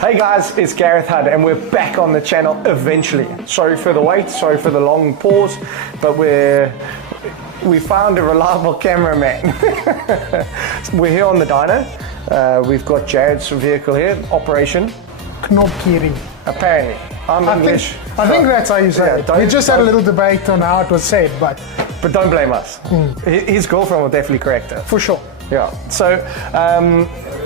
Hey guys, it's Gareth Hudd and we're back on the channel eventually. Sorry for the wait, sorry for the long pause, but we found a reliable cameraman. We're here on the Dyno. We've got Jared's vehicle here, Operation Knobkiri. Apparently. I'm English. I think that's how you say it. We just had a little debate on how it was said, but don't blame us. His girlfriend will definitely correct it. For sure.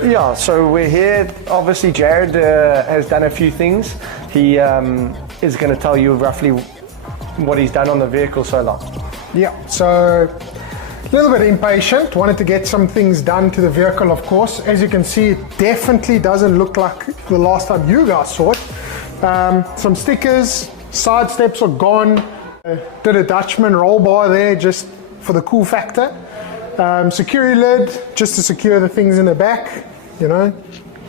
Yeah, so we're here. Obviously Jared has done a few things. He is going to tell you roughly what he's done on the vehicle so long. Yeah, so a little bit impatient, wanted to get some things done to the vehicle, of course. As you can see, it definitely doesn't look like the last time you guys saw it. Some stickers, side steps are gone. Did a Dutchman roll bar there just for the cool factor. Security lid, just to secure the things in the back, you know,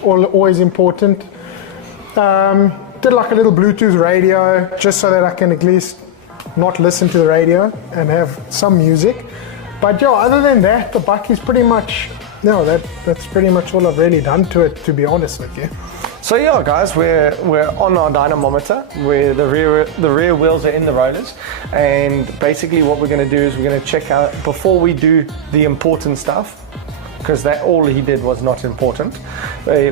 always important. Did like a little Bluetooth radio, just so that I can at least not listen to the radio and have some music. But yeah, other than that, the Bakkie's pretty much, no, that's pretty much all I've really done to it, to be honest with you. So yeah, guys, we're on our dynamometer, where the rear wheels are in the rollers, and basically what we're going to do is we're going to check out, before we do the important stuff, because that all he did was not important,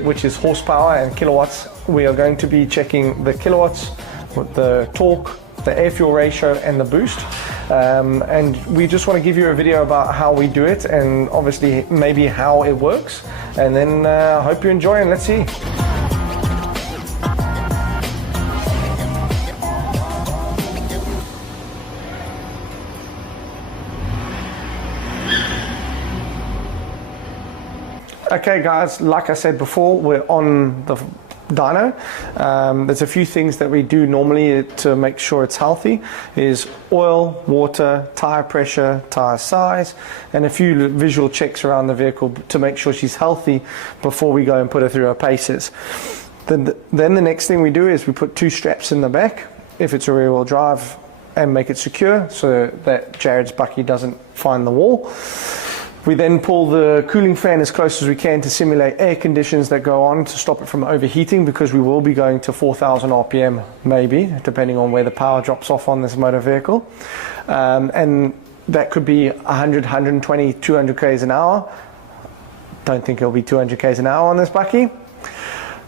which is horsepower and kilowatts. We are going to be checking the kilowatts, the torque, the air fuel ratio and the boost, and we just want to give you a video about how we do it and obviously maybe how it works, and then I hope you enjoy and let's see. Okay guys, like I said before, we're on the dyno. There's a few things that we do normally to make sure it's healthy, is oil, water, tire pressure, tire size, and a few visual checks around the vehicle to make sure she's healthy before we go and put her through her paces. Then the next thing we do is we put two straps in the back, if it's a rear wheel drive, and make it secure so that Jared's Bakkie doesn't find the wall. We then pull the cooling fan as close as we can to simulate air conditions that go on to stop it from overheating, because we will be going to 4,000 RPM maybe, depending on where the power drops off on this motor vehicle. And that could be 100, 120, 200 k's an hour. Don't think it'll be 200 k's an hour on this Bakkie.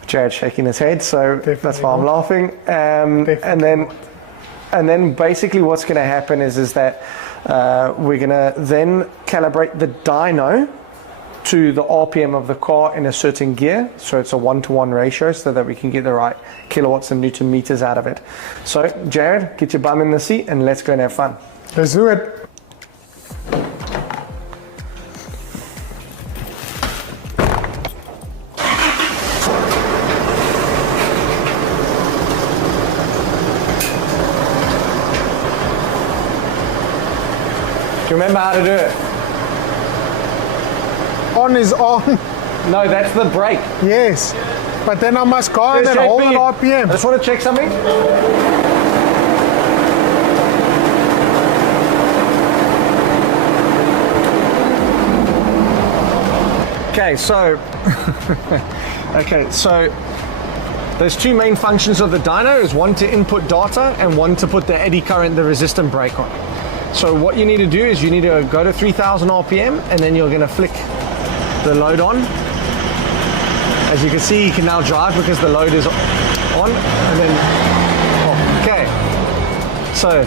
Jared's shaking his head, so definitely that's why I'm laughing. And then basically what's going to happen is that we're going to then calibrate the dyno to the RPM of the car in a certain gear, so it's a 1-to-1 ratio so that we can get the right kilowatts and newton meters out of it. So Jared, get your bum in the seat and let's go and have fun. Let's do it. Do you remember how to do it? On is on. No, that's the brake. Yes, but then I must go and then hold an RPM. I just want to check something. Okay, so there's two main functions of the dyno, is one to input data and one to put the eddy current, the resistant brake on. So what you need to do is you need to go to 3,000 RPM and then you're going to flick the load on. As you can see, you can now drive because the load is on, and then, okay. So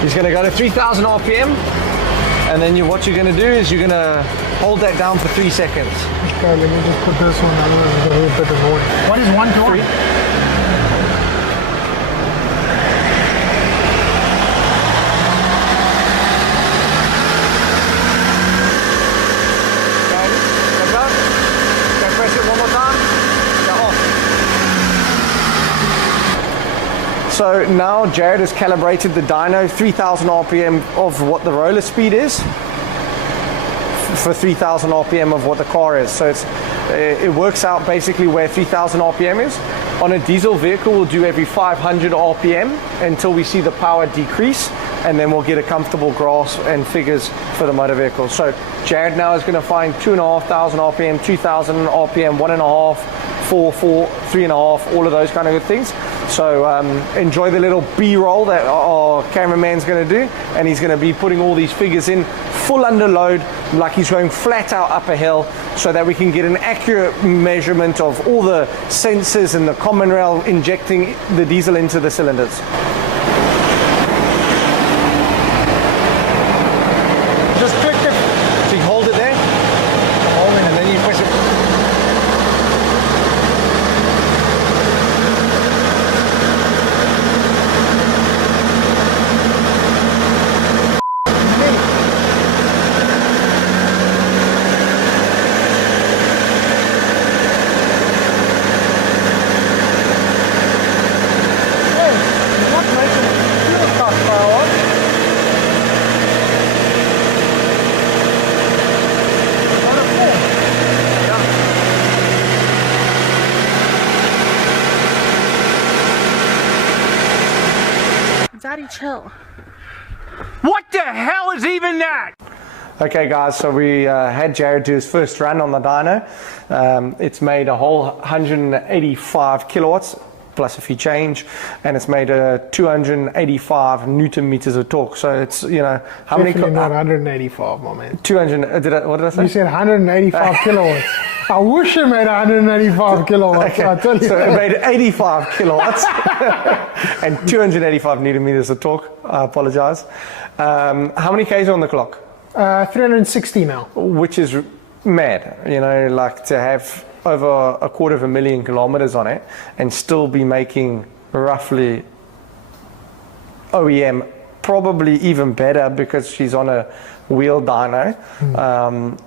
he's going to go to 3,000 RPM, and then what you're going to do is you're going to hold that down for 3 seconds. Okay, let me just put this one down. It's a little bit annoying. What is 1 to 3? So now Jared has calibrated the dyno 3,000 RPM of what the roller speed is for 3,000 RPM of what the car is. So it works out basically where 3,000 RPM is. On a diesel vehicle, we'll do every 500 RPM until we see the power decrease. and then we'll get a comfortable grasp and figures for the motor vehicle. So Jared now is going to find 2,500 RPM, 2,000 RPM, 1.5, 4, 3.5, all of those kind of good things. So enjoy the little B-roll that our cameraman's going to do, and he's going to be putting all these figures in full under load, like he's going flat out up a hill, so that we can get an accurate measurement of all the sensors and the common rail injecting the diesel into the cylinders. Just click it, so you hold it there, hold it, and then you press it. Daddy, chill. What the hell is even that? Okay guys, so we had Jared do his first run on the dyno. It's made a whole 185 kilowatts plus a few change, and it's made a 285 newton meters of torque. So it's, you know, how Definitely many? not 185, my man. 200. What did I say? You said 185 kilowatts. I wish it made 185 kilowatts. Okay, I tell you. so it made 85 kilowatts and 285 newton meters of torque. I apologize. How many Ks are on the clock? 360 now. Which is mad, you know, like to have over 250,000 kilometers on it and still be making roughly OEM, probably even better because she's on a wheel dyno,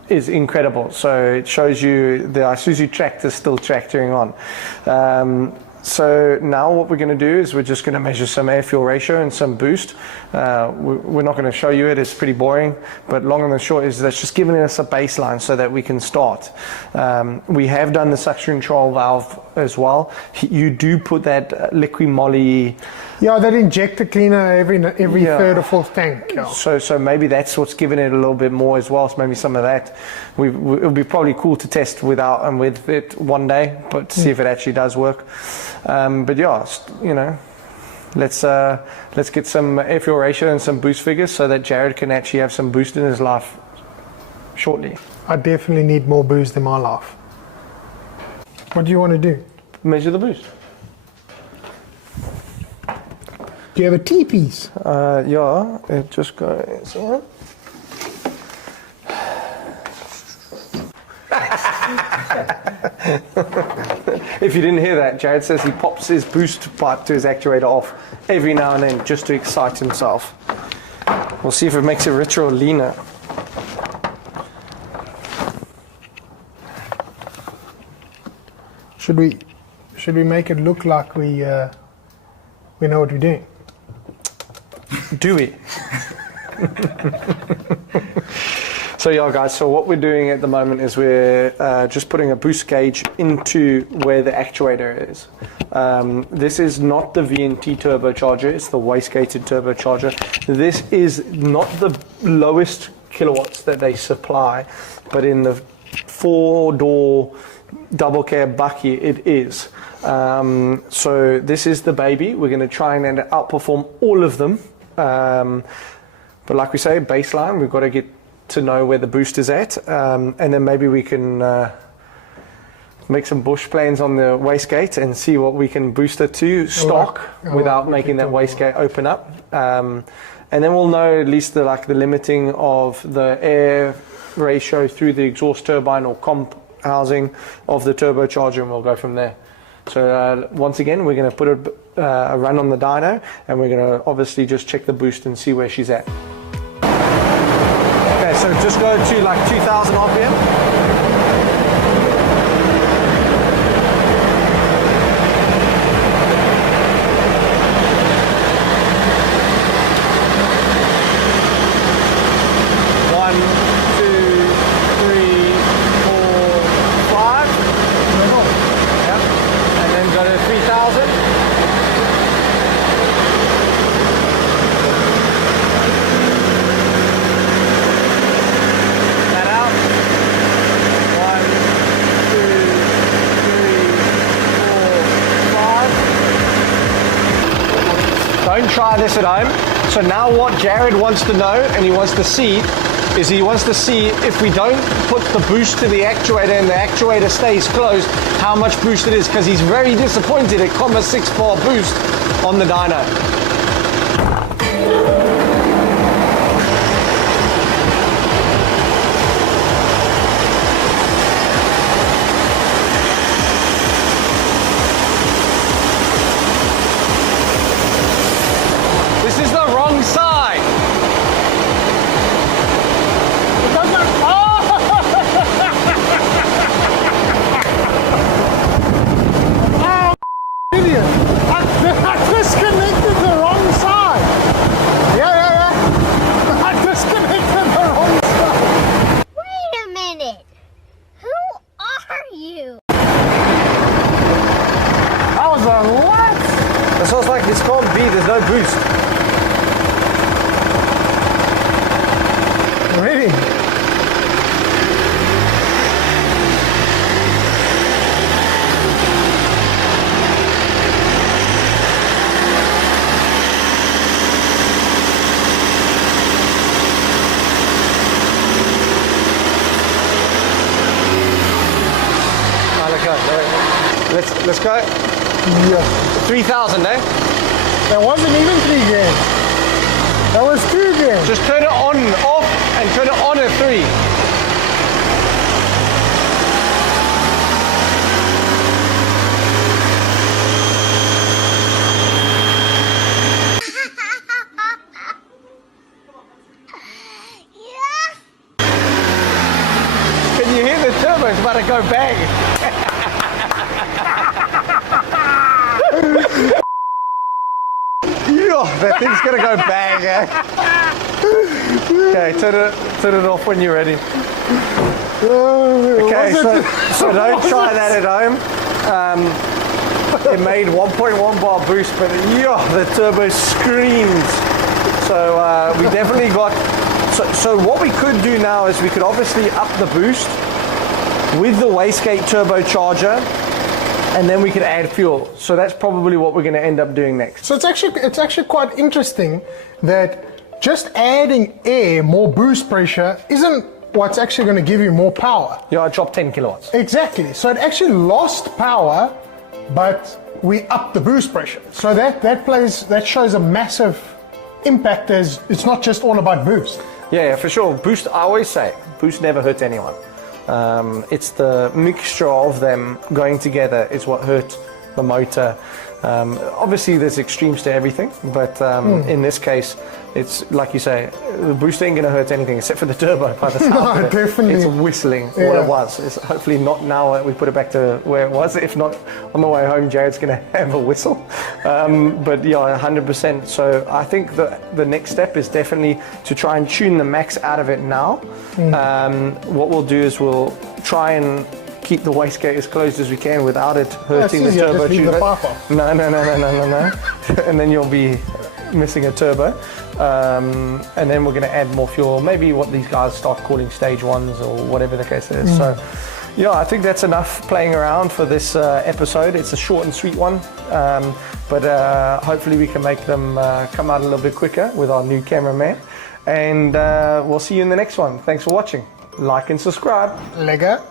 is incredible. So it shows you the Isuzu tractor still tractoring on. So now what we're going to do is we're just going to measure some air fuel ratio and some boost. We're not going to show you it, it's pretty boring, but long and the short is that's just giving us a baseline so that we can start. We have done the suction control valve as well. You do put that liquid moly. Yeah, that injector cleaner every third or fourth tank. Yeah. So maybe that's what's giving it a little bit more as well. So maybe some of that. It'll be probably cool to test without and with it one day, but see if it actually does work. But yeah, you know, let's get some air fuel ratio and some boost figures so that Jared can actually have some boost in his life shortly. I definitely need more boost in my life. What do you want to do? Measure the boost. Do you have a T-piece? Yeah, it just goes here. If you didn't hear that, Jared says he pops his boost pipe to his actuator off every now and then just to excite himself. We'll see if it makes it richer or leaner. Should we make it look like we know what we're doing? Do we? So yeah guys, so what we're doing at the moment is we're just putting a boost gauge into where the actuator is. This is not the VNT turbocharger, it's the wastegated turbocharger. This is not the lowest kilowatts that they supply, but in the 4-door double cab Bakkie it is. So this is the baby. We're going to try and outperform all of them. But like we say, baseline, we've got to get to know where the boost is at, and then maybe we can make some bush plans on the wastegate and see what we can boost it to stock without making that wastegate open up, and then we'll know at least the limiting of the air ratio through the exhaust turbine or comp housing of the turbocharger, and we'll go from there. So once again, we're going to put a run on the dyno, and we're going to obviously just check the boost and see where she's at. Okay, so just go to like 2,000 RPM. don't try this at home. So now what Jared wants to know and he wants to see is he wants to see if we don't put the boost to the actuator and the actuator stays closed, how much boost it is, because he's very disappointed at 0.6 bar boost on the dyno. This is the wrong side. Idiot. I disconnected the wrong side. Yeah. I disconnected the wrong side. Wait a minute. Who are you? I was like, what? It sounds like this can't be, there's no boost. Really? Let's go. Yeah. 3,000, eh? That wasn't even 3 games. That was 2 games. Just turn it on, off, and turn it on at 3. Can you hear the turbo? It's about to go bang. That thing's gonna go bang, eh? Okay, turn it off when you're ready. Okay, so don't try that at home. It made 1.1 bar boost, but the turbo screams. So we definitely got. So what we could do now is we could obviously up the boost with the wastegate turbocharger. And then we could add fuel. So that's probably what we're going to end up doing next. So it's actually quite interesting that just adding air, more boost pressure, isn't what's actually going to give you more power. Yeah, I dropped 10 kilowatts. Exactly. So it actually lost power, but we upped the boost pressure. So that shows a massive impact. As it's not just all about boost. Yeah, for sure. Boost, I always say, boost never hurts anyone. It's the mixture of them going together is what hurt the motor. Obviously there's extremes to everything, but in this case, it's like you say, the boost ain't gonna hurt anything except for the turbo by the sound of it. Definitely. It's whistling what it was. It's hopefully not now that we put it back to where it was. If not, on the way home, Jared's gonna have a whistle. But yeah, 100%. So I think the next step is definitely to try and tune the max out of it now. What we'll do is we'll try and keep the wastegate as closed as we can without it hurting the turbo tube. No. And then you'll be missing a turbo. And then we're going to add more fuel, maybe what these guys start calling stage ones or whatever the case is. So yeah, I think that's enough playing around for this episode. It's a short and sweet one, but hopefully we can make them come out a little bit quicker with our new cameraman. And we'll see you in the next one. Thanks for watching. Like and subscribe. Lega.